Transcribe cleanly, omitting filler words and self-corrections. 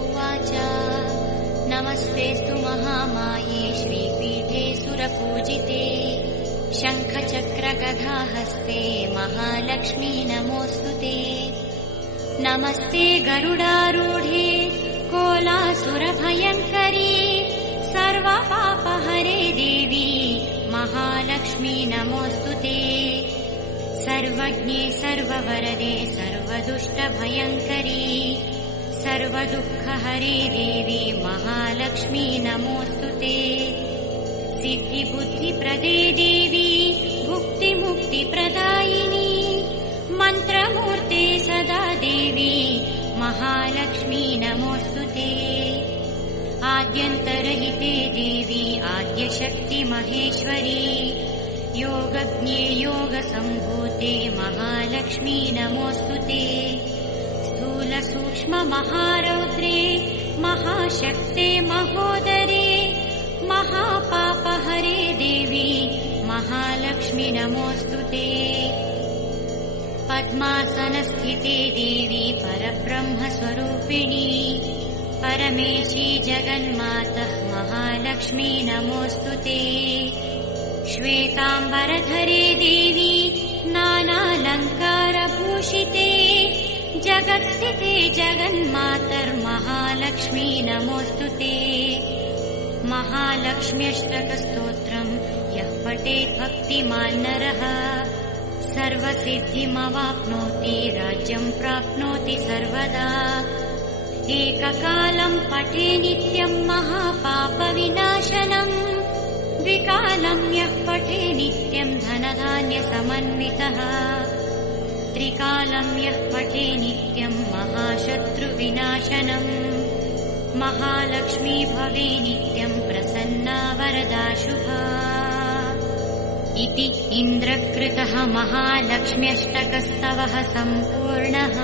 उवाच नमस्तेऽस्तु महामाये श्रीपीठे सुरपूजिते शङ्खचक्रगदाहस्ते महालक्ष्मी नमोऽस्तु ते। नमस्ते गरुडारूढे कोलासुरभयङ्करी सर्वपापहरे देवी महालक्ष्मी नमोऽस्तु ते। सर्वज्ञे सर्ववरदे सर्वदुष्टभयङ्करी सर्वदुःखहरे देवी महालक्ष्मी नमोऽस्तु ते। सिद्धिबुद्धिप्रदे देवी भुक्तिमुक्तिप्रदायिनी मन्त्रमूर्ते सदा देवी महालक्ष्मी नमोऽस्तु ते। आद्यन्तरहिते देवी आद्यशक्ति महेश्वरी योगज्ञे योगसम्भूते महालक्ष्मी नमोऽस्तु ते। स्थूलसूक्ष्म महारौद्रे महाशक्ते महोदरे महापापहरे देवी महालक्ष्मी नमोऽस्तु ते। पद्मासनस्थिते देवी परब्रह्मस्वरूपिणी परमेशी जगन्मातः महालक्ष्मी नमोऽस्तु ते। श्वेताम्बरधरे देवी नानालङ्कारभूषिते जगत्स्थिते जगन्मातर्महालक्ष्मी नमोऽस्तु ते। महालक्ष्म्यष्टकस्तोत्रम् यः पठेत् भक्तिमान् नरः सर्वसिद्धिमवाप्नोति राज्यम् प्राप्नोति सर्वदा। एककालम् पठे नित्यम् महापापविनाशनम् द्विकालम् यः पठे नित्यम् धनधान्यसमन्वितः त्रिकालम् यः पठे नित्यम् महाशत्रुविनाशनम् महालक्ष्मी भवे नित्यम् प्रसन्ना वरदा शुभा। इति इन्द्रकृतः महालक्ष्म्यष्टकस्तवः सम्पूर्णः।